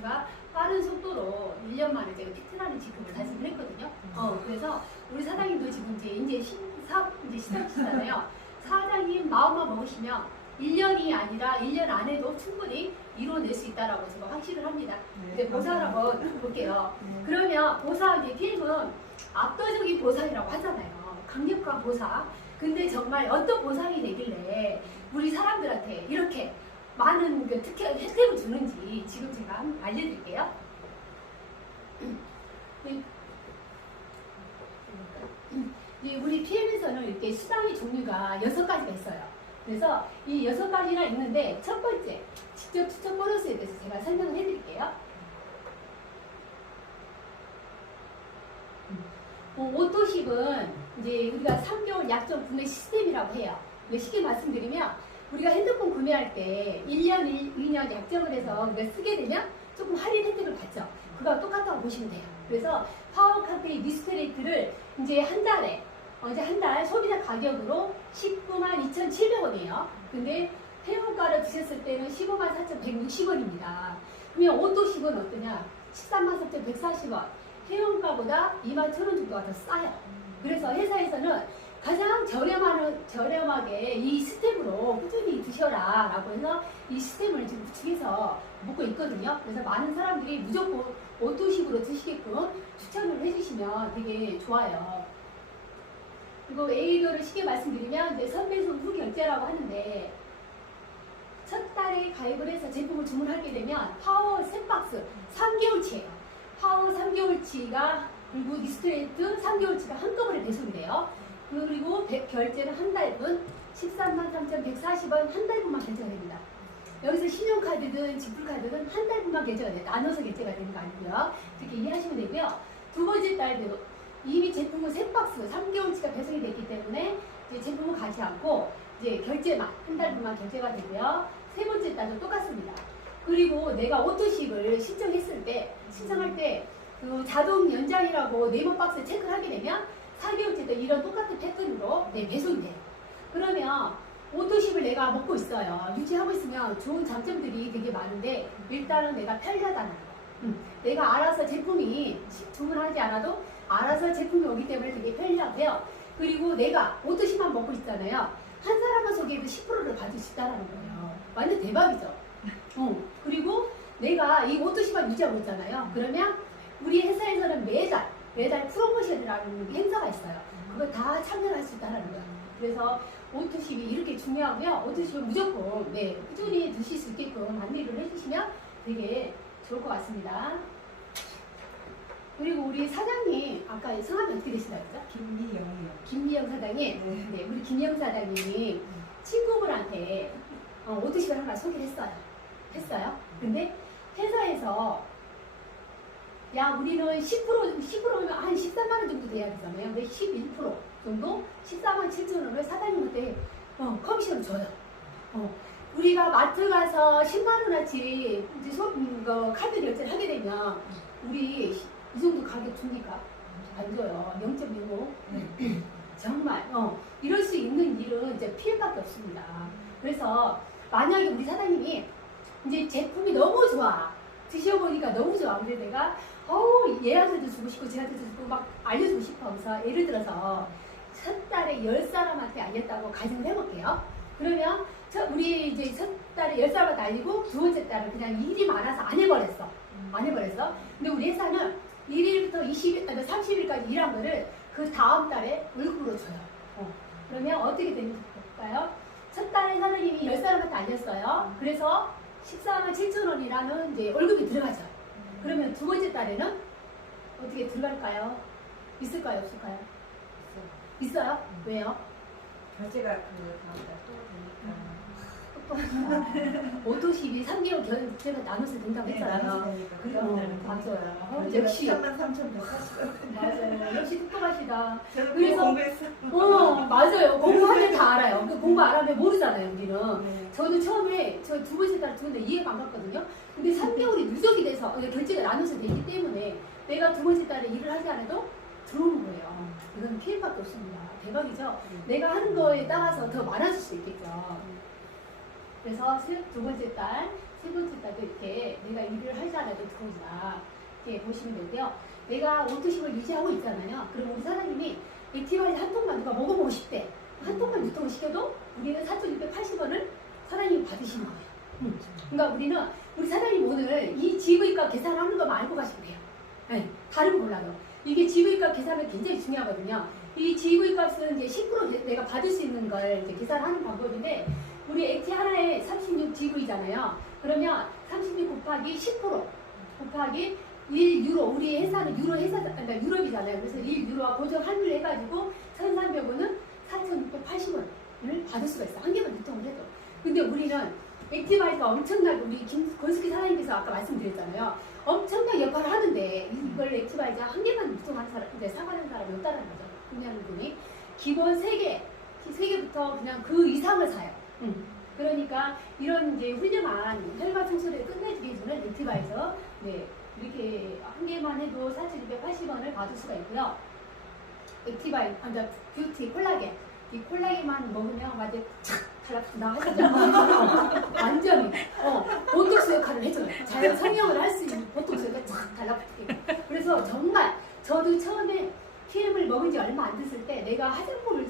제가 빠른 속도로 1년 만에 제가 피트라는 직급을 달성을 했거든요. 그래서 우리 사장님도 지금 이제 사업 이제 시작하시잖아요. 사장님 마음만 먹으시면 1년이 아니라 1년 안에도 충분히 이뤄낼 수 있다라고 제가 확신을 합니다. 이제 보상을 한번 볼게요. 그러면 보상 이제 필름은 압도적인 보상이라고 하잖아요. 강력한 보상. 근데 정말 어떤 보상이 되길래 우리 사람들한테 이렇게 많은 그 혜택을 주는지 지금 제가 한번 알려드릴게요. 이제 우리 PM에서는 이렇게 수당의 종류가 6가지가 있어요. 그래서 이 6가지나 있는데 첫 번째 직접 추천 보너스에 대해서 제가 설명을 해드릴게요. 오토십은 이제 우리가 3개월 약정 구매 시스템이라고 해요. 쉽게 말씀드리면 우리가 핸드폰 구매할 때 1년, 2년 약정을 해서 우리가 쓰게 되면 조금 할인 혜택을 받죠. 그거와 똑같다고 보시면 돼요. 그래서 파워카페이 미스트레이트를 이제 한 달에 이제 한 달 소비자 가격으로 192,700원이에요. 근데 회원가를 드셨을 때는 154,160원입니다. 그러면 오토십은 어떠냐? 133,140원. 회원가보다 21,000원 정도가 더 싸요. 그래서 회사에서는 가장 저렴하게 이 스텝으로 꾸준히 드셔라 라고 해서 이 시스템을 지금 구축해서 먹고 있거든요. 그래서 많은 사람들이 무조건 오토식으로 드시게끔 추천을 해주시면 되게 좋아요. 그리고 에이더를 쉽게 말씀드리면 이제 선배송 후 결제라고 하는데 첫 달에 가입을 해서 제품을 주문하게 되면 파워 셋박스 3개월치예요. 파워 3개월치가 그리고 미스트레이트 3개월치가 한꺼번에 배송이 돼요. 그리고 결제는 한 달분 133,140원 한 달분만 결제가 됩니다. 여기서 신용카드든 지불카드든 한 달분만 결제가 돼요. 나눠서 결제가 되는 거 아니고요. 그렇게 이해하시면 되고요. 두 번째 달도 이미 제품은 셋박스 3개월치가 배송이 됐기 때문에 이제 제품은 가지 않고 이제 결제만 한 달분만 결제가 되고요. 세 번째 달도 똑같습니다. 그리고 내가 오토식을 신청했을 때 신청할 때 그 자동 연장이라고 네이버 박스에 체크를 하게 되면 4개월째 때 이런 똑같은 패턴으로 배송이 돼요. 그러면 오토십을 내가 먹고 있어요. 유지하고 있으면 좋은 장점들이 되게 많은데 일단은 내가 편리하다는 거. 내가 알아서 제품이 주문하지 않아도 알아서 제품이 오기 때문에 되게 편리하고요. 그리고 내가 오토십만 먹고 있잖아요. 한 사람만 소개해도 10%를 받을 수 있다는 거예요. 완전 대박이죠. 그리고 내가 이 오토십만 유지하고 있잖아요. 그러면 우리 회사에서는 매달 프로모션이라는 행사가 있어요. 그거 다 참여할 수 있다는 거예요. 그래서 오토십이 이렇게 중요하고요. 오토십은 무조건 꾸준히 드실 수 있게끔 안내를 해주시면 되게 좋을 것 같습니다. 그리고 우리 사장님 아까 성함이 어떻게 되시나요? 김미영이요. 김미영 사장님. 네, 우리 김미영 사장님이 친구분한테 오토십을 하나 소개를 했어요. 근데 회사에서 야, 우리는 10%면 한 13만 원 정도 돼야 되잖아요. 근데 11% 정도? 147,000원을 사장님한테 커미션을 줘요. 우리가 마트 가서 10만 원어치 이제 카드 결제를 하게 되면 우리 이 정도 가격 줍니까? 안 줘요. 0.65. 정말 이럴 수 있는 일은 이제 피해밖에 없습니다. 그래서 만약에 우리 사장님이 이제 제품이 너무 좋아. 드셔보니까 너무 좋아. 근데 내가 얘한테도 주고 싶고 쟤한테도 주고 막 알려주고 싶어 하면서 예를 들어서 첫 달에 10사람한테 알렸다고 가정을 해볼게요. 그러면 우리 이제 첫 달에 10사람한테 알리고 두 번째 달은 그냥 일이 많아서 안 해버렸어. 근데 우리 회사는 1일부터 30일까지 일한 거를 그 다음 달에 월급으로 줘요. 그러면 어떻게 되는지 볼까요? 첫 달에 사장님이 10사람한테 알렸어요. 그래서 147,000원이라는 이제 월급이 들어가죠. 그러면 두 번째 달에는 어떻게 들어갈까요? 있을까요? 없을까요? 있어요? 왜요? 결제가 그 다음 달 또 되니까. 오토십이 3개월 결제가 나눠서 된다고 했잖아요. 맞아요. 역시 33,140원. 맞아요. 역시 똑똑하시다. 그래서 그래서 공부했어. 맞아요. 공부하면 다 알아요. 그 공부 안 하면 모르잖아요, 우리는. 네. 저도 처음에 저 두 번째 달 들었는데 이해가 안 갔거든요. 근데 3개월이 누적이 돼서 결제가 나눠서 되기 때문에 내가 두 번째 달에 일을 하지 않아도 들어오는 거예요. 이건 피해밖에 없습니다. 대박이죠? 내가 하는 거에 따라서 더 많아질 수 있겠죠. 그래서 두 번째 달 세 번째 달도 이렇게 내가 일을 하잖아요. 들어오자. 이렇게 보시면 되고요. 내가 원투십을 유지하고 있잖아요. 그럼 우리 사장님이 액티바이즈 한 통만 누가 먹어보고 싶대. 한 통만 유통을 시켜도 우리는 4,680원을 사장님이 받으시는 거예요. 그러니까 우리 사장님 오늘 이 GV값 계산하는 것만 알고 가시면 돼요. 네, 다른 거 몰라도. 이게 GV값 계산은 굉장히 중요하거든요. 이 GV값은 이제 10% 내가 받을 수 있는 걸 이제 계산하는 방법인데, 우리 액티 하나에 36 GV잖아요. 그러면 36 곱하기 10% 곱하기 1유로, 우리 회사는 유로 회사, 그러니까 유럽이잖아요. 그래서 1유로와 고정 환율 해가지고 1,300원은 4,680원을 받을 수가 있어. 한 개만 유통을 해도. 근데 우리는 액티바이즈가 엄청나게, 우리 권숙희 사장님께서 아까 말씀드렸잖아요. 엄청난 역할을 하는데 이걸 액티바이즈 한 개만 유통하는 사람, 근데 사가는 사람이 없다는 거죠. 구매하는 분이. 기본 3개부터 그냥 그 이상을 사요. 그러니까 이런 이제 훌륭한 혈관 청소를 끝내주게 해주는 액티바이저, 네, 이렇게 한 개만 해도 4,280원을 받을 수가 있고요. 액티바이, 뷰티 콜라겐, 이 콜라겐만 먹으면 완전 착 달라붙는다 하시죠. 완전히 보톡스 역할을 해줘요. 자연 성형을 할 수 있는 보톡스 역할을 착 달라붙게. 그래서 정말 저도 처음에 PM을 먹은 지 얼마 안 됐을 때 내가 화장품을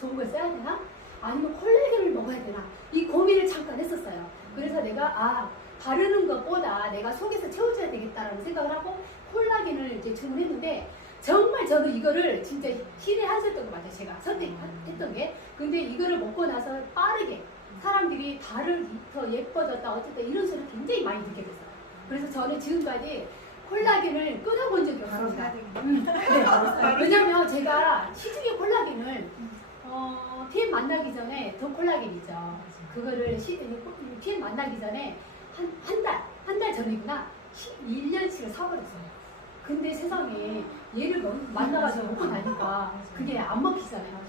좋은 걸 써야 되나? 아니면 콜라겐을 먹어야 되나? 이 고민을 잠깐 했었어요. 그래서 내가 바르는 것보다 내가 속에서 채워줘야 되겠다라는 생각을 하고 콜라겐을 이제 주문했는데, 정말 저는 이거를 진짜 신뢰하셨던 것 같아요. 제가 선택했던 게. 근데 이거를 먹고 나서 빠르게 사람들이 다를 더 예뻐졌다 어쨌다 이런 소리를 굉장히 많이 듣게 됐어요. 그래서 저는 지금까지 콜라겐을 끊어본 적이 바로 없습니다. 사야 되겠네. 왜냐면 제가 시중에 콜라겐을 PM 만나기 전에 더 콜라겐이죠. 그거를 PM 만나기 전에 한 달 전이구나. 1년치를 사버렸어요. 근데 세상에 얘를 만나가지고 먹고 나니까 그게 안 먹히잖아요.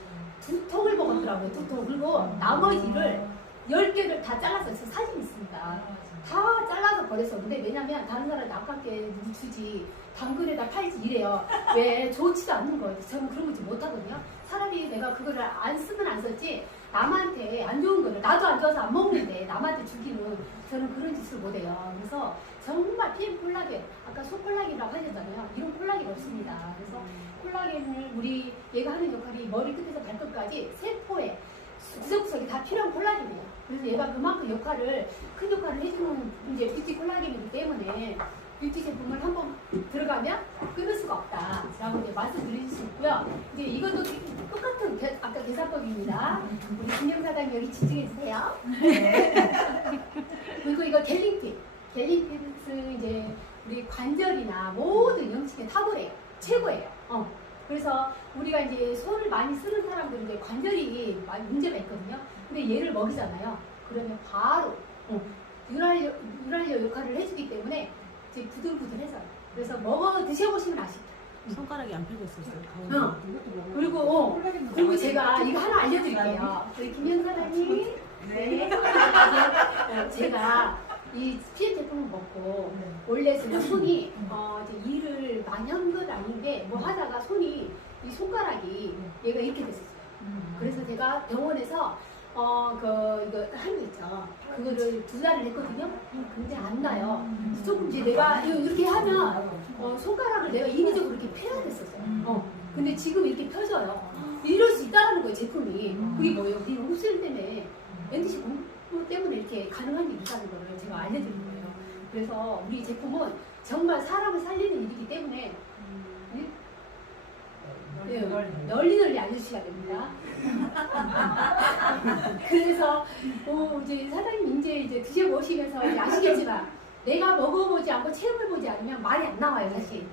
2통을 먹었더라고요. 2통. 그리고 나머지를 10개를 다 잘라서 저 사진 있습니다. 다 잘라서 버렸었는데, 왜냐면 다른 사람한테 아깝게 주지 당근에다 팔지 이래요. 왜 좋지도 않는 거예요. 저는 그런 거지 못하거든요. 차라리 내가 그거를 안 쓰면 안 썼지, 남한테 안 좋은 거를 나도 안 좋아서 안 먹는데 남한테 주기는, 저는 그런 짓을 못해요. 그래서 정말 PM 콜라겐, 아까 소콜라겐이라고 하셨잖아요. 이런 콜라겐 없습니다. 그래서 콜라겐을 얘가 하는 역할이 머리 끝에서 발끝까지 세포에 구석구석이 다 필요한 콜라겐이에요. 그래서 얘가 그만큼 큰 역할을 해주는 이제 뷰티 콜라겐이기 때문에 뷰티 제품을 한번 들어가면 끊을 수가 없다라고 이제 말씀드릴 수 있고요. 이제 이것도 똑같은 아까 계산법입니다. 우리 김영 사장님 여기 집중해 주세요. 그리고 이거 겔링핏. 겔링핏은 이제 우리 관절이나 모든 염증에 탁월해요. 최고예요. 그래서 우리가 이제 손을 많이 쓰는 사람들은 이제 관절이 많이 문제가 있거든요. 근데 얘를 먹이잖아요. 그러면 바로 윤활유 역할을 해주기 때문에 이제 부들부들해져요. 그래서 드셔보시면 아시죠. 손가락이 안 펴졌었어요. 그리고 제가 이거 하나 알려드릴게요. 우리 김영 사장님. 네. 제가 이 PM 제품을 먹고 원래 제가 손이 이제 일을 많이 한 건 아닌데 뭐 하다가 손이 이 손가락이 얘가 이렇게 됐었어요. 그래서 제가 병원에서 이거 한 거 있죠. 그거를 2달을 했거든요. 근데 안 나요. 조금 이제 내가 이렇게 하면 손가락을 내가 인위적으로 이렇게 펴야 됐었어요. 근데 지금 이렇게 펴져요. 이럴 수 있다는 거예요, 제품이. 그게 뭐예요? 우리 연구실 때문에 NDC 공부 때문에 이렇게 가능한 게 있다는 거를 제가 알려드린 거예요. 그래서 우리 제품은 정말 사람을 살리는 일이기 때문에 널리 알려주셔야 됩니다. 그래서 이제 사장님 이제 드셔보시면서 이제 아시겠지만 내가 먹어보지 않고 체험해보지 않으면 말이 안 나와요, 사실.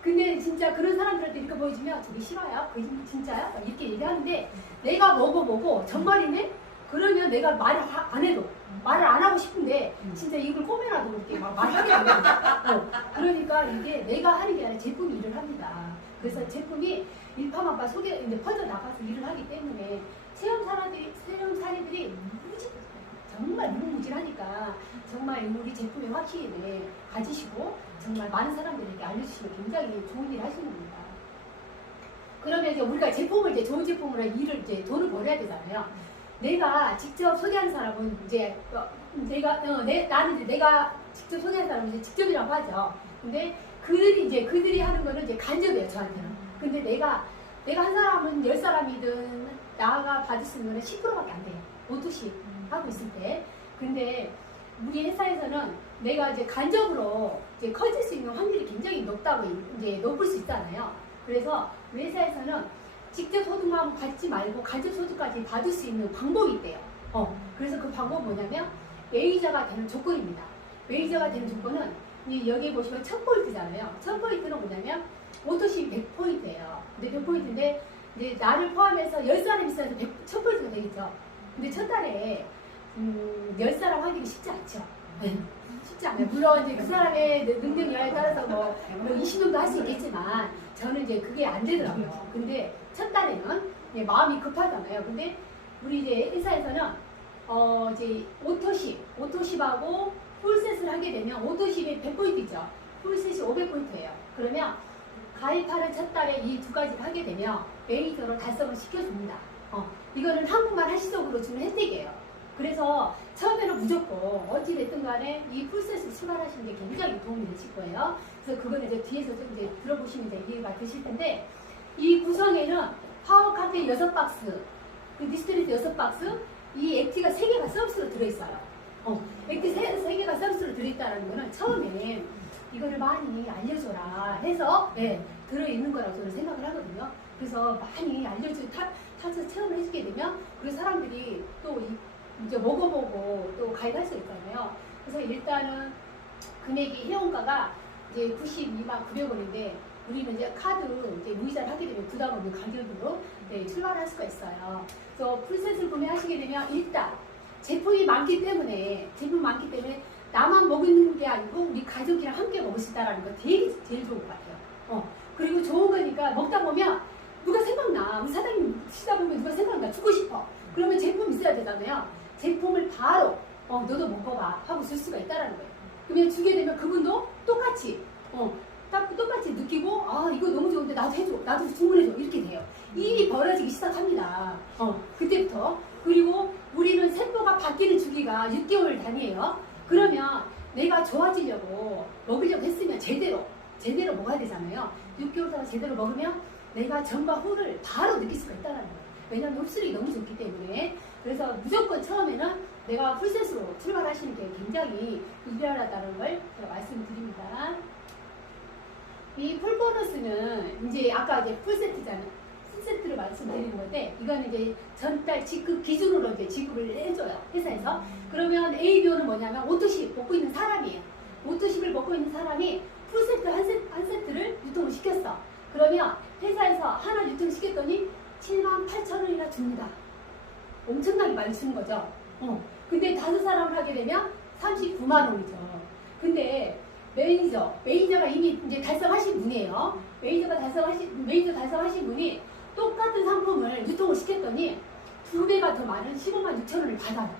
근데 진짜 그런 사람들한테 이렇게 보여주면 저게 싫어요? 그게 진짜요? 이렇게 얘기하는데 내가 먹어보고 정말이네? 그러면 내가 말을 안 해도 말을 안 하고 싶은데 진짜 입을 꼬매라도 이렇게 막 말하게 되거든요. 그러니까 이게 내가 하는 게 아니라 제품이 일을 합니다. 그래서 제품이 일파만파 속에 이제 퍼져 나가서 일을 하기 때문에 체험 사례들이 정말 무궁무진하니까 정말 우리 제품의 확신을 가지시고 정말 많은 사람들에게 알려주시면 굉장히 좋은 일 하시는 겁니다. 그러면 이제 우리가 제품을 이제 좋은 제품으로 돈을 벌여야 되잖아요. 내가 직접 소개하는 사람은 이제 나는 이제 내가 직접 소개한 사람은 이제 직접이라고 하죠. 근데 그들이 하는 거는 이제 간접이에요, 저한테는. 근데 내가 한 사람은 10사람이든 나가 받을 수 있는 거는 10%밖에 안 돼요. 5투씩 하고 있을 때. 근데 우리 회사에서는 내가 이제 간접으로 이제 커질 수 있는 확률이 굉장히 높다고 이제 높을 수 있잖아요. 그래서 우리 회사에서는 직접 소득만 받지 말고 간접 소득까지 받을 수 있는 방법이 있대요. 그래서 그 방법은 뭐냐면 매니저가 되는 조건입니다. 매니저가 되는 조건은 여기 보시면 1000포인트잖아요. 1000포인트는 뭐냐면 오토시 100포인트예요. 근데 100포인트인데 이제 나를 포함해서 10사람이 있어서 1000포인트가 되겠죠. 근데 첫 달에 10사람 하기는 쉽지 않죠. 쉽지 않아요. 물론 이제 그 사람의 능력에 따라서 뭐 20명도 할 수 있겠지만 저는 이제 그게 안 되더라고요. 근데 첫 달에는 이제 마음이 급하잖아요. 근데 우리 이제 회사에서는 이제 오토십하고 풀셋을 하게 되면 오토십이 100포인트죠. 풀셋이 500포인트예요. 그러면 가입하는 첫 달에 이 두 가지를 하게 되면 매니저로 달성을 시켜줍니다. 이거는 한국만 할시적으로 주는 혜택이에요. 그래서 처음에는 무조건 어찌됐든 간에 이 풀셋을 출발하시는 게 굉장히 도움이 되실 거예요. 그래서 그거는 이제 뒤에서 좀 이제 들어보시면 이제 이해가 되실 텐데 이 구성에는 파워 카페 6박스, 그 디스트리트 6박스, 이 액티가 3개가 서비스로 들어있어요. 액티 3개가 서비스로 들어있다는 거는 처음에 이거를 많이 알려줘라 해서 들어있는 거라고 저는 생각을 하거든요. 그래서 많이 타서 체험을 해주게 되면 그 사람들이 또 이제 먹어보고 또 가입할 수 있잖아요. 그래서 일단은 금액이 회원가가 이제 92만 900원인데 우리는 이제 카드 이제 무이자를 하게 되면 부담 없는 가격으로 출발할 수가 있어요. 그래서 풀셋을 구매하시게 되면 일단 제품이 많기 때문에 나만 먹는 게 아니고 우리 가족이랑 함께 먹을 수 있다는 거 제일 좋은 것 같아요. 그리고 좋은 거니까 먹다 보면 누가 생각나. 우리 사장님 드시다 보면 누가 생각나. 주고 싶어. 그러면 제품 있어야 되잖아요. 제품을 바로 너도 먹어봐 하고 줄 수가 있다는 거예요. 그러면 주게 되면 그분도 똑같이 똑같이 느끼고 이거 너무 좋은데 나도 해줘. 나도 주문해줘. 이렇게 돼요. 일이 벌어지기 시작합니다. 그때부터. 그리고 우리는 세포가 바뀌는 주기가 6개월 단위예요. 그러면 내가 좋아지려고 먹으려고 했으면 제대로 먹어야 되잖아요. 6개월 동안 제대로 먹으면 내가 전과 후를 바로 느낄 수가 있다는 거예요. 왜냐하면 흡수력이 너무 좋기 때문에. 그래서 무조건 처음에는 내가 풀셋으로 출발하시는 게 굉장히 유리하다는 걸 제가 말씀드립니다. 이 풀보너스는 이제 아까 이제 풀세트잖아요. 풀세트를 말씀드리는 건데 이거는 이제 전달 지급 기준으로 이제 지급을 해줘요. 회사에서. 그러면 ABO는 뭐냐면 오토십 먹고 있는 사람이에요. 오토십을 먹고 있는 사람이 풀세트 한 세트를 유통을 시켰어. 그러면 회사에서 하나 유통시켰더니 78,000원이나 줍니다. 엄청나게 많이 주는 거죠. 근데 5사람을 하게 되면 39만 원이죠. 근데 매니저가 이미 이제 달성하신 분이에요. 매니저 달성하신 분이 똑같은 상품을 유통을 시켰더니 2배가 더 많은 15만 6천 원을 받아요.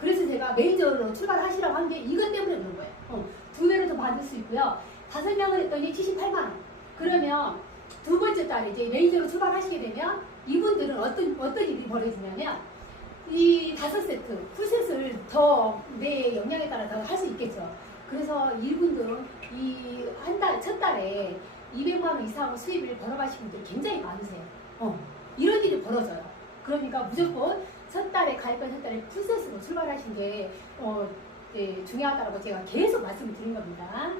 그래서 제가 매니저로 출발하시라고 한 게 이것 때문에 그런 거예요. 2배를 더 받을 수 있고요. 5명을 했더니 78만 원. 그러면 두 번째 달에 이제 매니저로 출발하시게 되면 이분들은 어떤 일이 벌어지냐면 이 5세트, 풀셋을 더 내 역량에 따라 더 할 수 있겠죠. 그래서 이분들은 첫 달에 200만 원 이상 수입을 벌어가시는 분들이 굉장히 많으세요. 이런 일이 벌어져요. 그러니까 무조건 첫 달에 가입한 첫 달에 풀셋으로 출발하신 게 중요하다고 제가 계속 말씀을 드린 겁니다.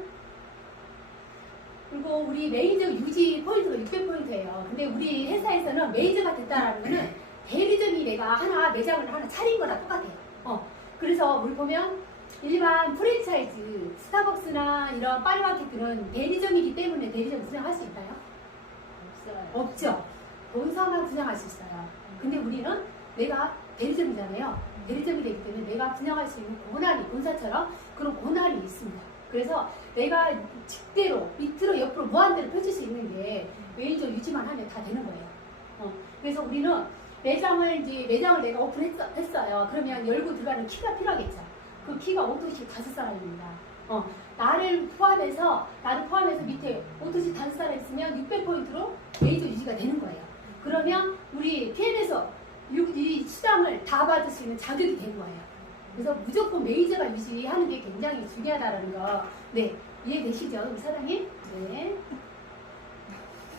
그리고 우리 매니저 유지 포인트가 600포인트예요. 근데 우리 회사에서는 매니저가 됐다라는 거는 대리점이 내가 매장을 하나 차린 거랑 똑같아요. 그래서 우리 보면 일반 프랜차이즈, 스타벅스나 이런 파리마켓들은 대리점이기 때문에 대리점 분양할 수 있나요? 없죠. 본사만 분양할 수 있어요. 근데 우리는 내가 대리점이잖아요. 대리점이 되기 때문에 내가 분양할 수 있는 권한이, 본사처럼 그런 권한이 있습니다. 그래서 내가 직대로, 밑으로, 옆으로 무한대로 펼칠 수 있는 게 매니저 유지만 하면 다 되는 거예요. 그래서 우리는 매장을 내가 오픈했어요. 그러면 열고 들어가는 키가 필요하겠죠. 그 키가 오토시 5사람입니다. 나를 포함해서 밑에 오토시 5사람 있으면 600포인트로 매니저 유지가 되는 거예요. 그러면 우리 PM에서 이 수당을 다 받을 수 있는 자격이 되는 거예요. 그래서 무조건 메이저가 유지하는 게 굉장히 중요하다는 거, 네, 이해되시죠, 우리 사장님? 네.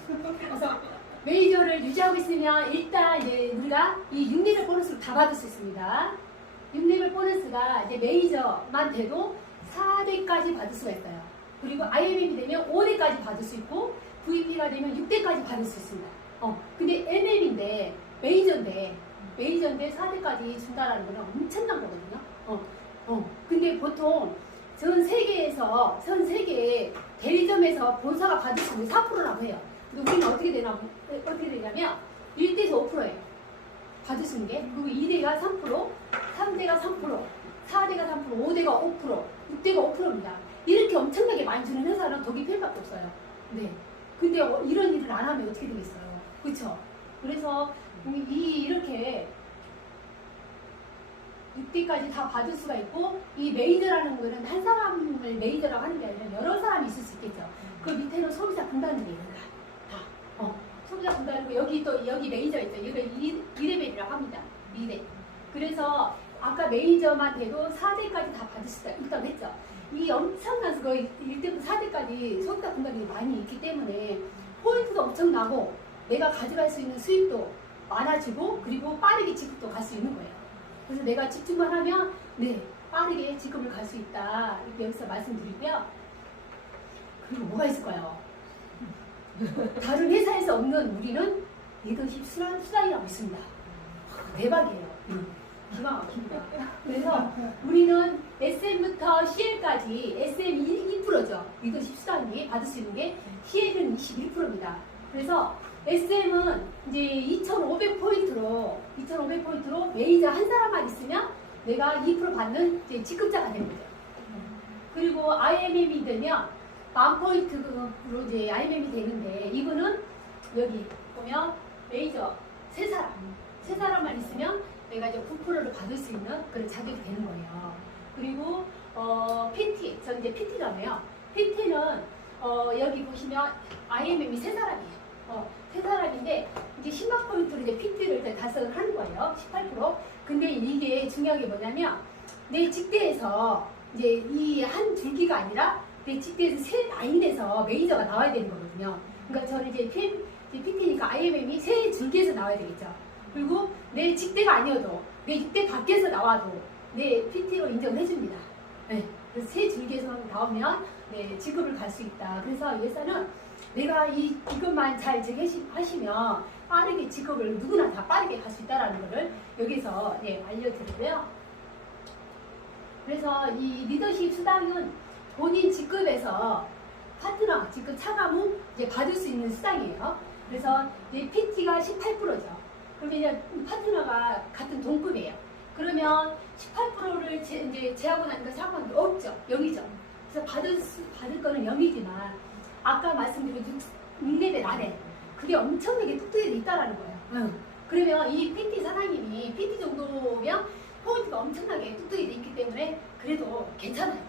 그래서 메이저를 유지하고 있으면 일단 이제 우리가 이 6레벨 보너스를 다 받을 수 있습니다. 6레벨 보너스가 이제 메이저만 돼도 4대까지 받을 수가 있어요. 그리고 IMM이 되면 5대까지 받을 수 있고 VP가 되면 6대까지 받을 수 있습니다. 근데 MM인데 메이저인데 4대까지 준다라는 거는 엄청난 거거든요. 근데 보통 전 세계 대리점에서 본사가 받을 수 있는 4%라고 해요. 근데 우리는 어떻게 되냐면 1대에서 5%예요. 받을 수 있는 게. 그리고 2대가 3%, 3대가 3%, 4대가 3%, 5대가 5%, 6대가 5%입니다. 이렇게 엄청나게 많이 주는 회사는 더 기필밖에 없어요. 네. 근데 이런 일을 안 하면 어떻게 되겠어요? 그쵸? 그래서 이렇게 6대까지 다 받을 수가 있고, 이 메이저라는 거는 한 사람을 메이저라고 하는 게 아니라 여러 사람이 있을 수 있겠죠. 그 밑에는 소비자 분단들이 있는 거야. 다. 소비자 분단이고, 여기 메이저 있죠. 이거 2레벨이라고 합니다. 2대. 그래서 아까 메이저만 돼도 4대까지 다 받을 수가 있다고 했죠. 이 엄청난 거의 1대부터 4대까지 소비자 분단이 많이 있기 때문에 포인트도 엄청나고 내가 가져갈 수 있는 수익도 많아지고 그리고 빠르게 지급도 갈 수 있는 거예요. 그래서 내가 집중만 하면 네 빠르게 지급을 갈 수 있다 이렇게 여기서 말씀드리고요. 그리고 뭐가 있을까요? 다른 회사에서 없는 우리는 리더십 수단이라고 있습니다. 대박이에요. 기가 막힙니다. 그래서 우리는 SM부터 CL까지 SM 2%죠. 리더십 수단이 받을 수 있는 게 CL은 21%입니다. 그래서 SM은 이제 2,500포인트로 메이저 한 사람만 있으면 내가 2% 받는 이제 직급자가 되는 거죠. 그리고 IMM이 되면 10,000포인트로 이제 IMM이 되는데 이분은 여기 보면 메이저 세 사람만 있으면 내가 이제 9%를 받을 수 있는 그런 자격이 되는 거예요. 그리고 PT, 전 이제 PT잖아요. PT는 여기 보시면 IMM이 세 사람이에요. 세 사람인데 이제 10만 포인트로 이제 PT를 일단 달성을 하는 거예요. 18%. 근데 이게 중요한 게 뭐냐면 내 직대에서 이제 이 한 줄기가 아니라 내 직대에서 세 라인에서 메이저가 나와야 되는 거거든요. 그러니까 저는 이제 PT니까 IMM이 세 줄기에서 나와야 되겠죠. 그리고 내 직대가 아니어도 내 직대 밖에서 나와도 내 PT로 인정을 해줍니다. 네. 그래서 세 줄기에서 나오면 네, 지급을 갈 수 있다. 그래서 이 회사는 내가 이것만 잘 하시면 빠르게 직업을 누구나 다 빠르게 갈 수 있다는 것을 여기서 네, 알려드리고요. 그래서 이 리더십 수당은 본인 직급에서 파트너 직급 차감 후 이제 받을 수 있는 수당이에요. 그래서 이제 PT가 18%죠. 그러면 이제 파트너가 같은 동급이에요. 그러면 18%를 이제 제하고 나니까 상관이 없죠. 0이죠. 그래서 받을 거는 0이지만 아까 말씀드린 6레벨 아래 그게 엄청나게 뚝뚝이 돼 있다라는 거예요. 그러면 이 PT 사장님이 PT 정도면 포인트가 엄청나게 뚝뚝이 돼 있기 때문에 그래도 괜찮아요.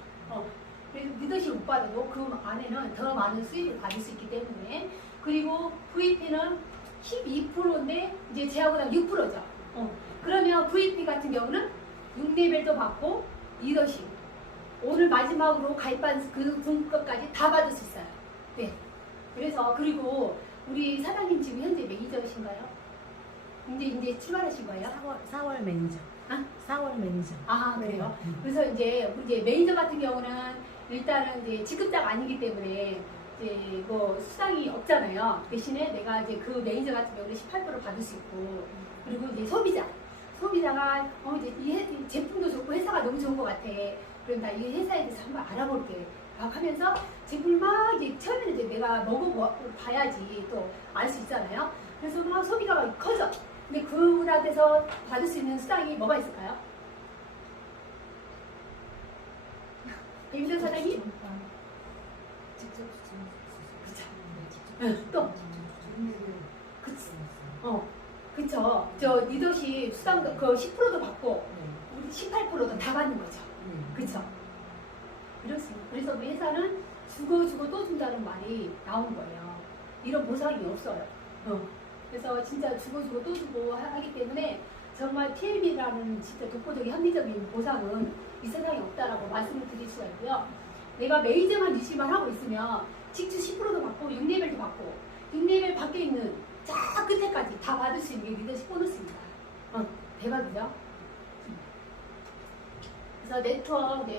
그래서 리더십 못 받아도 그 안에는 더 많은 수익을 받을 수 있기 때문에. 그리고 VP는 12%인데 이제 제하고 나면 6%죠. 그러면 VP 같은 경우는 6레벨도 받고 리더십 오늘 마지막으로 가입한 그 분급까지 다 받을 수 있어요. 네. 그래서 그리고 우리 사장님 지금 현재 매니저이신가요? 이제 출발하신 거예요? 4월 매니저. 아? 4월 매니저. 아 그래요? 그래서 이제 매니저 같은 경우는 일단은 이제 직급자가 아니기 때문에 이제 뭐 수당이 없잖아요. 대신에 내가 이제 그 매니저 같은 경우는 18% 받을 수 있고 그리고 이제 소비자가 이제 이 제품도 좋고 회사가 너무 좋은 것 같아. 그럼 나 이 회사에 대해서 한번 알아볼게. 막 하면서 제품을 막 이제 처음에는 이제 내가 먹어봐야지 또 알 수 있잖아요. 그래서 막 소비가 막 커져. 근데 그분한테서 받을 수 있는 수당이 뭐가 있을까요? 매니저 사장님? 직접 또? 그쵸. 저 리더십 수당도 그 10%도 받고 우리 18%도 다 받는 거죠. 그쵸. 그렇습니다. 그래서 우리 회사는 주고 또 준다는 말이 나온 거예요. 이런 보상이 없어요. 그래서 진짜 주고 또 주고 하기 때문에 정말 TM이라는 진짜 독보적인 합리적인 보상은 이 세상에 없다라고 말씀을 드릴 수가 있고요. 내가 메이저만 유지만 하고 있으면 직주 10%도 받고 6레벨도 받고 6레벨 밖에 있는 쫙 끝에까지 다 받을 수 있는 게 리더십 보너스입니다. 대박이죠? 그래서 네트워크,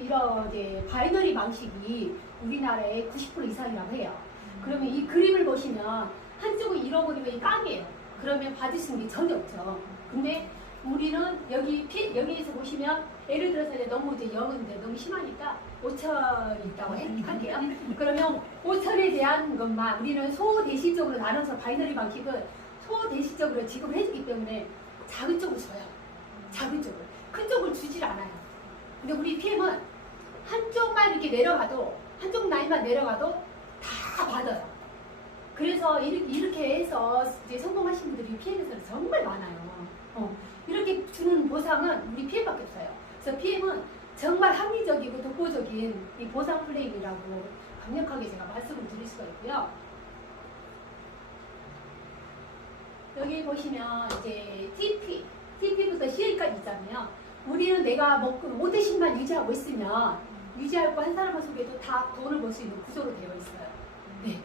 이런 바이너리 방식이 우리나라의 90% 이상이라고 해요. 그러면 이 그림을 보시면 한쪽을 잃어버리면 이 깡이에요. 그러면 받을 수 있는 게 전혀 없죠. 근데 우리는 여기에서 보시면 예를 들어서 이제 너무 이제 영은데 너무 심하니까 5천 있다고 할게요. 그러면 5천에 대한 것만 우리는 소대시적으로 나눠서 바이너리 방식은 소대시적으로 지급을 해주기 때문에 작은 쪽을 줘요. 작은 쪽을. 큰 쪽을 주질 않아요. 근데 우리 PM은 한쪽만 이렇게 내려가도 한쪽 라인만 내려가도 다 받아요. 그래서 이렇게 해서 이제 성공하신 분들이 PM에서는 정말 많아요. 이렇게 주는 보상은 우리 PM밖에 없어요. 그래서 PM은 정말 합리적이고 독보적인 이 보상 플레이라고 강력하게 제가 말씀을 드릴 수가 있고요. 여기 보시면 이제 TP부터 CA까지 있잖아요. 우리는 내가 먹고 5대씩만 유지하고 있으면 유지할 거 한 사람만 소개도 다 돈을 벌 수 있는 구조로 되어 있어요. 네.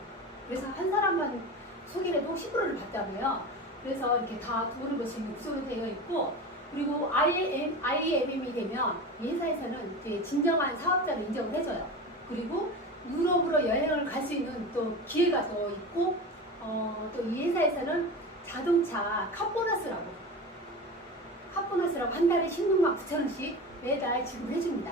그래서 한 사람만 소개해도 10%를 받잖아요. 그래서 이렇게 다 돈을 벌 수 있는 구조로 되어 있고, 그리고 IMM이 되면 이 회사에서는 이제 진정한 사업자를 인정을 해줘요. 그리고 유럽으로 여행을 갈 수 있는 또 기회가 또 있고, 또 이 회사에서는 자동차 카보너스라고 한 달에 16만 9천원씩 매달 지급을 해줍니다.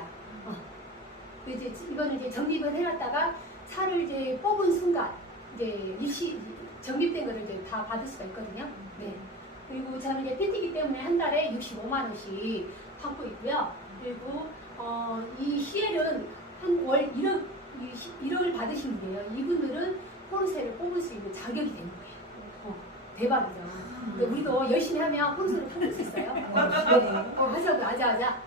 이거는 이제 적립을 해놨다가 차를 이제 뽑은 순간 이제 적립된 거를 이제 다 받을 수가 있거든요. 네. 그리고 저는 이제 팬티기 때문에 한 달에 65만 원씩 받고 있고요. 그리고 이 CL은 한 월 1억을 받으신 분이에요. 이분들은 포르쉐를 뽑을 수 있는 자격이 되는 거예요. 대박이죠. 그러니까 우리도 열심히 하면 포르쉐를 뽑을 수 있어요. 네. 하셔도 아자아자.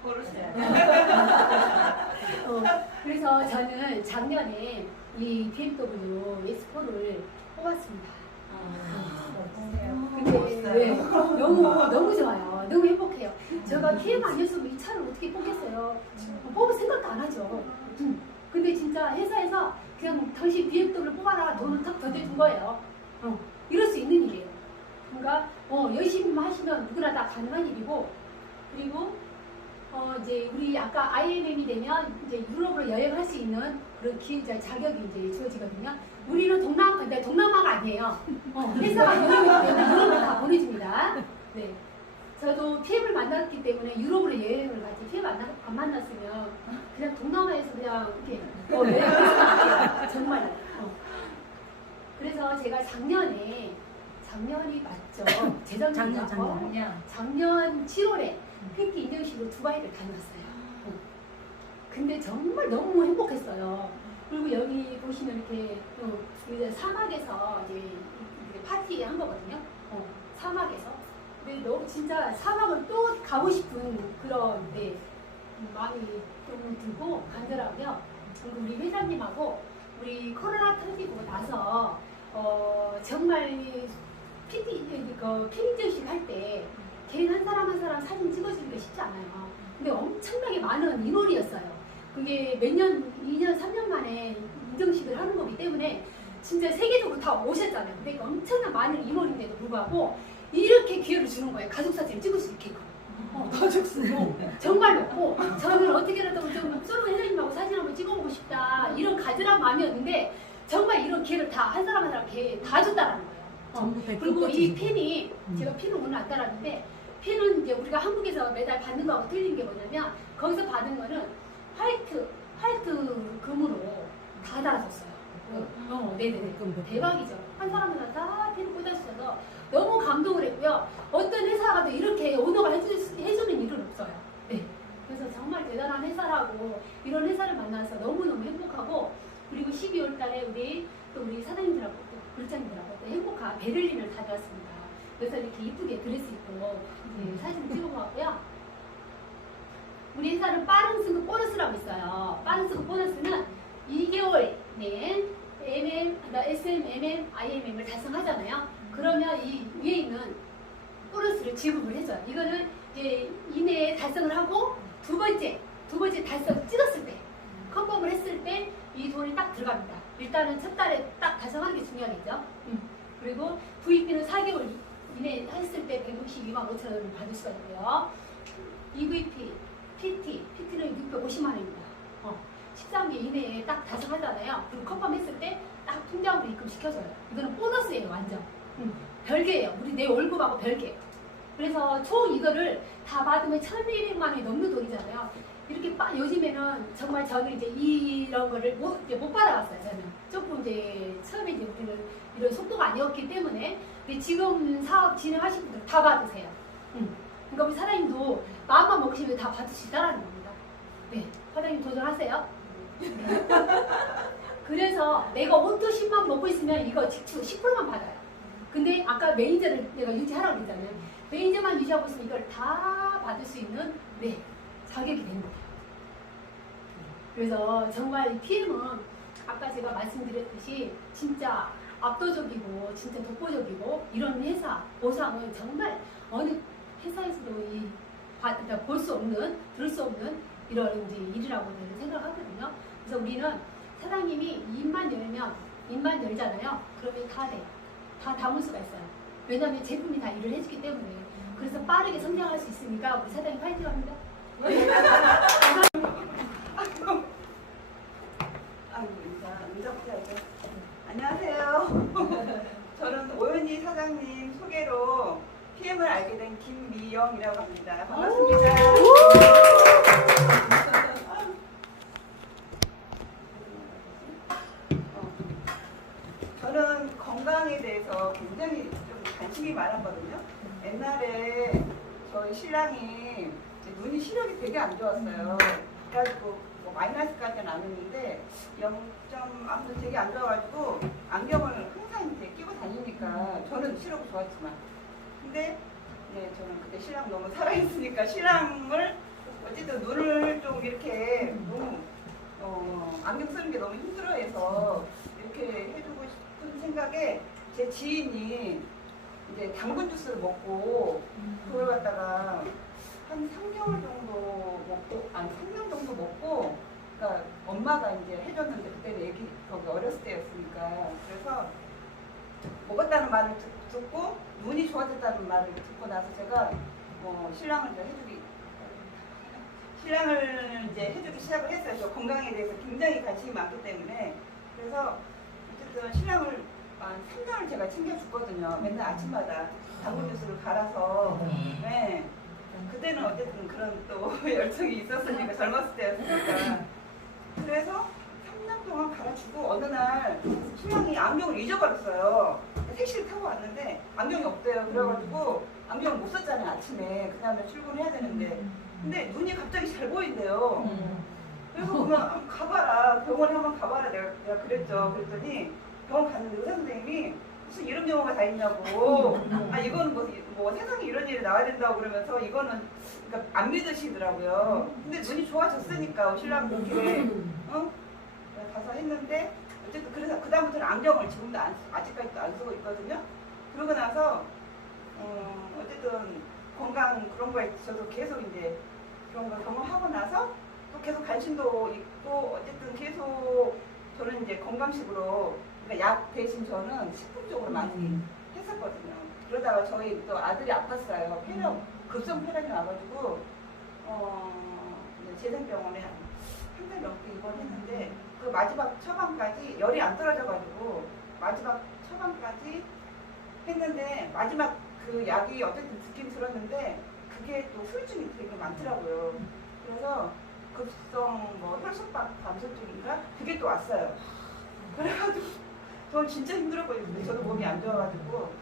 그래서 저는 작년에 이 BMW S4를 뽑았습니다. 근데 네, 너무 좋아요. 너무 행복해요. 제가 PM 아니었으면 이 차를 어떻게 뽑겠어요? 뽑을 생각도 안 하죠. 근데 진짜 회사에서 그냥 당신 BMW를 뽑아라 돈을 탁 던져준 거예요. 이럴 수 있는 일이에요. 그러니까 열심히만 하시면 누구나 다 가능한 일이고, 그리고 이제 우리 아까 IMM이 되면 이제 유럽으로 여행할 수 있는 그런 기회자 자격이 이제 주어지거든요. 우리는 동남아가 아니에요. 회사가 유럽이기 때문에 유럽으로 다 보내줍니다. 네. 저도 PM을 만났기 때문에 유럽으로 여행을 가지, PM 안 만났으면 그냥 동남아에서 그냥 이렇게 여행을 정말. 그래서 제가 작년이 맞죠? 작년 7월에 팬티 인정식으로 두바이를 다녀왔어요. 근데 정말 너무 행복했어요. 그리고 여기 보시면 이렇게 사막에서 이제 파티 한 거거든요. 사막에서. 근데 너무 진짜 사막을 또 가고 싶은 그런 마음이 좀 들고 간절하고요. 그리고 우리 회장님하고 우리 코로나 터지고 나서 정말 피디저식 할 때 개인 한 사람 사진 찍어주기가 쉽지 않아요. 근데 엄청나게 많은 인원이었어요. 그게 몇 년, 2년, 3년 만에 인정식을 하는 거기 때문에 진짜 세계적으로 다 오셨잖아요. 근데 엄청난 많은 인원인데도 불구하고 이렇게 기회를 주는 거예요. 가족 사진 찍을 수 있게끔. 가족사진. 정말로. 저는 어떻게라도 좀 소름 회장님하고 사진 한번 찍어보고 싶다. 이런 가지런 마음이었는데 정말 이런 기회를 다 한 사람 한 사람 다 줬다라는 거예요. 그리고 이 펜이 제가 펜을 오늘 안 달았는데, 펜은 이제 우리가 한국에서 매달 받는 거하고 틀린 게 뭐냐면 거기서 받은 거는 화이트 금으로 다 달아줬어요. 네네네. 대박이죠. 한 사람마다 다 펜을 꽂아주셔서 너무 감동을 했고요. 어떤 회사가 또 이렇게 오너가 해주는 일은 없어요. 네. 그래서 정말 대단한 회사라고 이런 회사를 만나서 너무너무 행복하고, 그리고 12월 달에 우리 사장님들하고 또 불장님들하고 또 행복한 베를린을 다녀왔습니다. 그래서 이렇게 이쁘게 드레스 입고 사진을 찍어보았고요. 우리 회사는 빠른 승급 보너스라고 있어요. 빠른 승급 보너스는 2개월 내에 SM, MM, IMM을 달성하잖아요. 그러면 이 위에 있는 보너스를 지급을 해줘요. 이거는 이제 이내에 달성을 하고 두 번째 달성 찍었을 때 컨펌을 했을 때 이 돈이 딱 들어갑니다. 일단은 첫 달에 딱 달성하는 게 중요하겠죠. 그리고 VP는 4개월 이내에 했을 때 162만 5천 원을 받을 수가 있고요. EVP, PT는 650만 원입니다. 13개 이내에 딱 달성하잖아요. 그리고 컨펌 했을 때 딱 통장으로 입금시켜줘요. 이거는 보너스예요, 완전. 별개예요. 우리 내 월급하고 별개. 그래서 총 이거를 다 받으면 1,200만 원이 넘는 돈이잖아요. 이렇게 요즘에는 정말 저는 이제 이런 거를 못 받아봤어요. 저는 조금 이제 처음에 이제 우리는 이런 속도가 아니었기 때문에. 근데 지금 사업 진행하신 분들 다 받으세요. 그러니까 우리 사장님도 마음만 먹으시면 다 받을 수 있다라는 겁니다. 네, 사장님 도전하세요. 그래서 내가 옷도 10만 먹고 있으면 이거 직수 10%만 받아요. 근데 아까 매니저를 내가 유지하라고 그랬잖아요. 매니저만 유지하고 있으면 이걸 다 받을 수 있는 자격이 됩니다. 그래서 정말 이 PM은 아까 제가 말씀드렸듯이 진짜 압도적이고 진짜 독보적이고 이런 회사 보상은 정말 어느 회사에서도 볼 수 없는 들을 수 없는 이런 이제 일이라고 저는 생각하거든요. 그래서 우리는 사장님이 입만 열잖아요. 그러면 다 돼요. 다 담을 수가 있어요. 왜냐하면 제품이 다 일을 해주기 때문에. 그래서 빠르게 성장할 수 있으니까 우리 사장님 파이팅 합니다. 인사부터 해야죠. 안녕하세요. 저는 오연희 사장님 소개로 PM을 알게 된 김미영이라고 합니다. 반갑습니다. 저는 건강에 대해서 굉장히 좀 관심이 많았거든요. 옛날에 저희 신랑이 눈이 시력이 되게 안 좋았어요. 그래가지고 뭐 마이너스까지는 아니었는데 0점 아무튼 되게 안 좋아가지고 안경을 항상 이렇게 끼고 다니니까 저는 시력이 좋았지만 근데 저는 그때 신랑 너무 살아있으니까 신랑을 어쨌든 눈을 좀 이렇게 너무 안경 쓰는 게 너무 힘들어해서 이렇게 해주고 싶은 생각에 제 지인이 이제 당근 주스를 먹고 그걸 갖다가 한 3개월 정도 먹고, 아니 3년 정도 먹고, 그러니까 엄마가 이제 해줬는데 그때는 애기 거기 어렸을 때였으니까 그래서 먹었다는 말을 듣고 눈이 좋아졌다는 말을 듣고 나서 제가 신랑을 이제 해주기 시작을 했어요. 저 건강에 대해서 굉장히 관심이 많기 때문에. 그래서 어쨌든 신랑을 한 3년을 제가 챙겨줬거든요. 맨날 아침마다 당근 주스를 갈아서. 네. 그때는 어쨌든 그런 또 열정이 있었으니까 젊었을 때였으니까. 그래서 3년 동안 갈아주고 어느 날 신랑이 안경을 잊어버렸어요. 택시를 타고 왔는데 안경이 없대요. 그래가지고 안경을 못 썼잖아요. 아침에 그 다음에 출근해야 되는데 근데 눈이 갑자기 잘 보인대요. 그래서 그러면 가봐라, 병원에 한번 가봐라 내가 그랬죠. 그랬더니 병원 갔는데 의사 선생님이 무슨 이런 경우가 다 있냐고. 이거는 뭐 세상에 이런 일이 나와야 된다고 그러면서 이거는 그러니까 안 믿으시더라고요. 근데 눈이 좋아졌으니까 신랑 그렇게 가서 했는데 어쨌든 그래서 그 다음부터는 안경을 지금도 아직까지도 안 쓰고 있거든요. 그러고 나서 어쨌든 건강 그런 거에 저도 계속 이제 그런 걸 경험하고 나서 또 계속 관심도 있고 어쨌든 계속 저는 이제 건강식으로 그러니까 약 대신 저는 식품 쪽으로 많이 했었거든요. 그러다가 저희 또 아들이 아팠어요. 급성 폐렴이 와가지고 재생병원에 한 달 넘게 입원했는데 그 마지막 처방까지 열이 안 떨어져가지고 마지막 처방까지 했는데 마지막 그 약이 어쨌든 듣긴 들었는데 그게 또 후유증이 되게 많더라고요. 그래서 급성 혈소판 감소증인가 그게 또 왔어요. 그래가지고 저 진짜 힘들었거든요. 저도 몸이 안 좋아가지고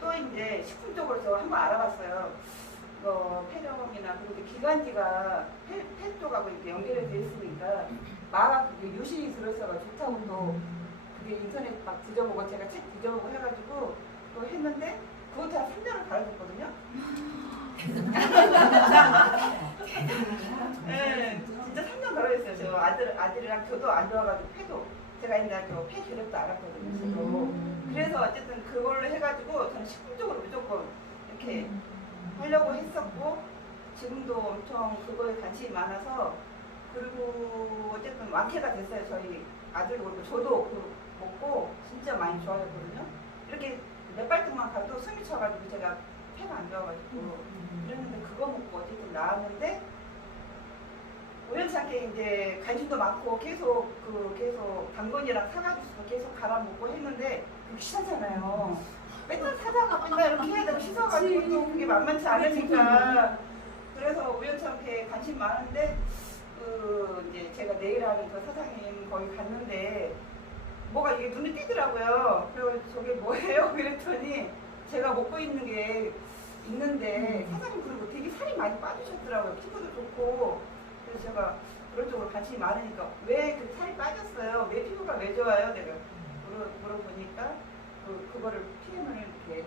또 이제 식품 쪽으로 저 한번 알아봤어요. 폐렴이나 그리고 기관지가 폐 쪽하고 이렇게 연결이 돼 있으니까 마가 유신이 들어있어가 좋다고 또 그게 인터넷 막 뒤져보고 제가 책 뒤져보고 해가지고 또 했는데 그것도 한 3년을 갈아줬거든요. 네, 진짜 3년 갈아줬어요. 저 아들이랑 저도 안 좋아가지고 폐도 제가 옛날에 폐 결핵도 알았거든요. 저도. 그래서 어쨌든 그걸로 해가지고 저는 식품 쪽으로 무조건 이렇게 하려고 했었고 지금도 엄청 그거에 관심이 많아서 그리고 어쨌든 완쾌가 됐어요. 저희 아들도 그렇고 저도 그 먹고 진짜 많이 좋아졌거든요. 이렇게 몇 달 동안 가도 숨이 차가지고 제가 폐가 안 좋아가지고 이랬는데 그거 먹고 어쨌든 나았는데 우연찮게 이제 관심도 많고 계속 당근이랑 사과주스도 계속 갈아 먹고 했는데 그게 시사잖아요. 맨날 사다가 맨날 이렇게 해야 되고 씻어가지고 또 그게 만만치 않으니까 그래서 우연찮게 관심 많은데 그 이제 제가 내일 하는 그 사장님 거기 갔는데 뭐가 이게 눈에 띄더라고요. 그래서 저게 뭐예요? 그랬더니 제가 먹고 있는 게 있는데 사장님 그리고 되게 살이 많이 빠지셨더라고요. 피부도 좋고 그래서 제가 그런 쪽으로 관심이 많으니까 왜 그 살이 빠졌어요? 왜 피부가 왜 좋아요? 내가 물어보니까 그거를 PM을 이렇게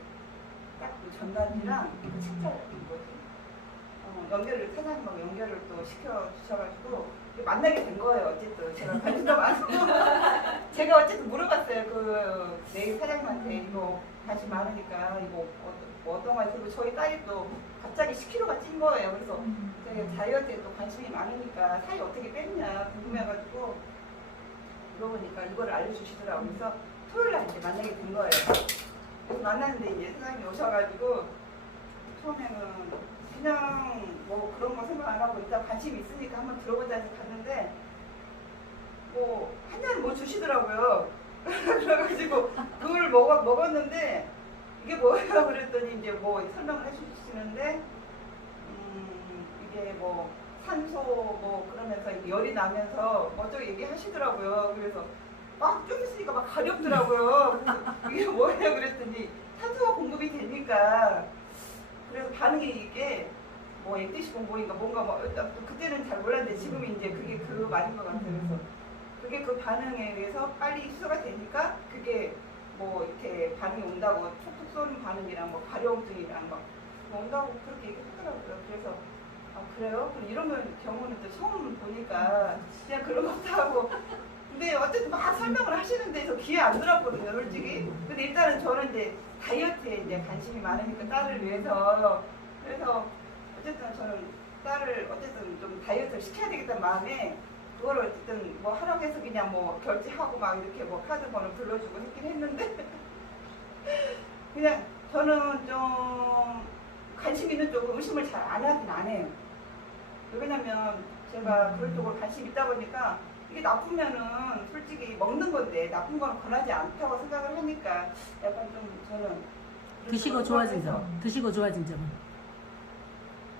딱 그 전단지랑 그 책자를 뭐지? 연결을 사장님하고 연결을 또 시켜 주셔가지고 만나게 된 거예요. 어쨌든 제가 관심도 많고 제가 어쨌든 물어봤어요. 그 내일 사장님한테 이거 관심 많으니까 이거 어떤 거 그리고 저희 딸이 또 갑자기 10kg가 찐 거예요. 그래서 제가 다이어트에 또 관심이 많으니까 살이 어떻게 뺐냐 궁금해가지고 물어보니까 이거를 알려주시더라고요. 그래서 토요일 날 이제 만나게 된 거예요. 그래서 만났는데 이제 사장님이 오셔가지고 처음에는 그냥 뭐 그런 거 생각 안 하고 일단 관심 있으니까 한번 들어보자 해서 갔는데 뭐 한 잔 뭐 주시더라고요. 그래가지고 그걸 먹었는데 이게 뭐예요? 그랬더니 이제 뭐 설명을 해주시는데 이게 뭐 산소 뭐 그러면서 열이 나면서 뭐 저기 얘기하시더라고요. 그래서 막 좀 있으니까 막 가렵더라고요. 그래서 이게 뭐예요? 그랬더니 산소가 공급이 되니까 그래서 반응이 이게 뭐 액티시 공보인가 뭔가 뭐 그때는 잘 몰랐는데 지금 이제 그게 그 말인 것 같아요. 그래서 그게 그 반응에 의해서 빨리 흡수가 되니까 그게 뭐 이렇게 반응이 온다고 툭툭 쏘는 반응이랑 뭐 가려움증이랑 막 온다고 그렇게 얘기하더라고요. 그래서 아 그래요? 그럼 이런 경우는 또 처음 보니까 그냥 그런 것도 하고 근데 어쨌든 막 설명을 하시는 데서 귀에 안 들었거든요, 솔직히. 근데 일단은 저는 이제 다이어트에 이제 관심이 많으니까 딸을 위해서 그래서 어쨌든 저는 딸을 어쨌든 좀 다이어트를 시켜야 되겠다는 마음에 그거를 어쨌든 뭐 하라고 해서 그냥 뭐 결제하고 막 이렇게 뭐 카드 번호 불러주고 했긴 했는데 그냥 저는 좀 관심 있는 쪽은 의심을 잘 안 하긴 안 해요. 왜냐면 제가 그런 쪽으로 관심 있다 보니까 이게 나쁘면은 솔직히 먹는 건데 나쁜 건 권하지 않다고 생각을 하니까 약간 좀 저는 드시고 좋아진 점. 드시고 좋아진 점은.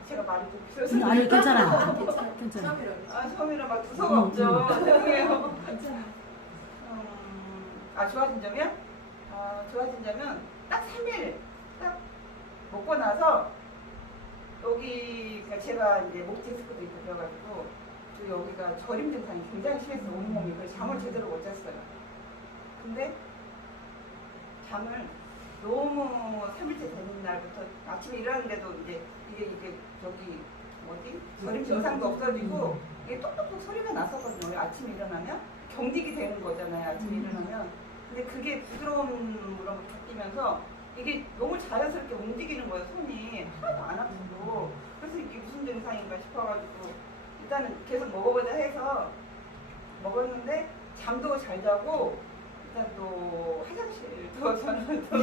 제가 말이 좀 비서서 아니 괜찮아. 괜찮아. 괜찮아. 아 처음에는 막 두서가 없죠. 죄송해요. 괜찮아. 아 좋아진 점이요? 아 좋아진 점은 딱 3일 딱 먹고 나서 여기 그러니까 제가 이제 목 디스크도 있고 그래가지고 또 여기가 저림 증상이 굉장히 심했어요. 온몸이. 그래서 잠을 제대로 못 잤어요. 근데 잠을 너무 3일째 되는 날부터 아침에 일어났는데도 이제 이게 저기 뭐지? 저림 증상도 없어지고 이게 똑똑똑 소리가 났었거든요. 아침에 일어나면 경직이 되는 거잖아요. 아침에 일어나면. 근데 그게 부드러움으로 바뀌면서 이게 너무 자연스럽게 움직이는 거예요. 손이 하나도 안 아프고. 그래서 이게 무슨 증상인가 싶어가지고 일단은 계속 먹어보자 해서 먹었는데 잠도 잘 자고 일단 또 화장실도 저는 또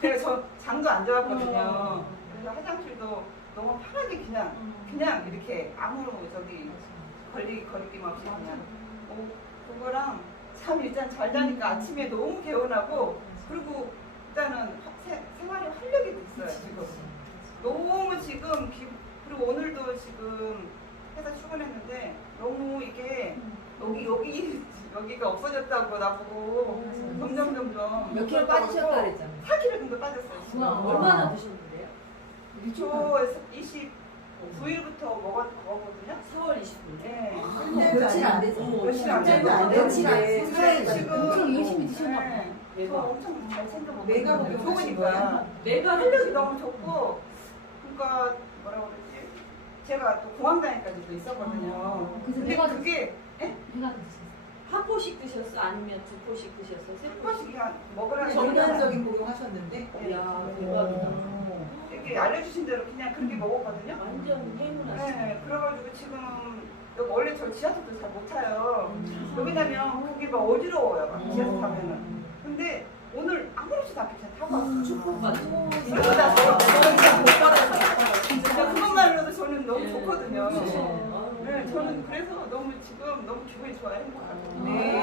제가 저 장도 안 좋았거든요. 그래서 화장실도 너무 편하게 그냥 이렇게 아무 저기 거리낌 없이 그냥 그거랑 참 일단 잘 자니까 아침에 너무 개운하고 그리고 일단은 생활에 활력이 됐어요. 지금 너무 지금 그리고 오늘도 지금 회사 출근했는데 너무 이게 여기가 없어졌다고 나보고 점점 몇 킬로 빠지셨다 그랬잖아요. 4kg 정도 빠졌어요. 지금. 우와. 얼마나 드셨는데요? 저 29일부터 먹었거든요. 4월 29일. 네. 며칠 안 되죠. 며칠 안 되죠. 며칠 안 네. 되죠. 지금 엄청 열심히 드셨나 봐요. 저 엄청 잘 챙겨 먹어요. 내가 먹으면 좋으니까. 내가 활력이 너무 좋고, 그러니까 뭐라고 그러지? 제가 또 공황장애까지도 있었거든요. 그래서 근데 내가 그게 내가 드셨어요. 한포 포씩 드셨어? 아니면 두 포씩 드셨어? 세 한 포씩? 번씩 그냥 먹으라는 정면적인 복용하셨는데. 야, 대박이다. 이렇게 알려주신 대로 그냥 그렇게 먹었거든요. 완전 행운하시다. 네, 그래가지고 지금 여기 원래 저 지하철도 잘 못 타요. 여기 가면 그게 막 어지러워요. 막 지하철 타면은. 근데 오늘 아무렇지도 않게 잘 타고 왔어요. 축복받고. 진짜 진짜 못 받아서. 진짜 그것만으로도 저는 너무 좋거든요. 그렇죠. 네, 저는 그래서 너무 지금 너무 기분이 좋아요. 행복하고. 네.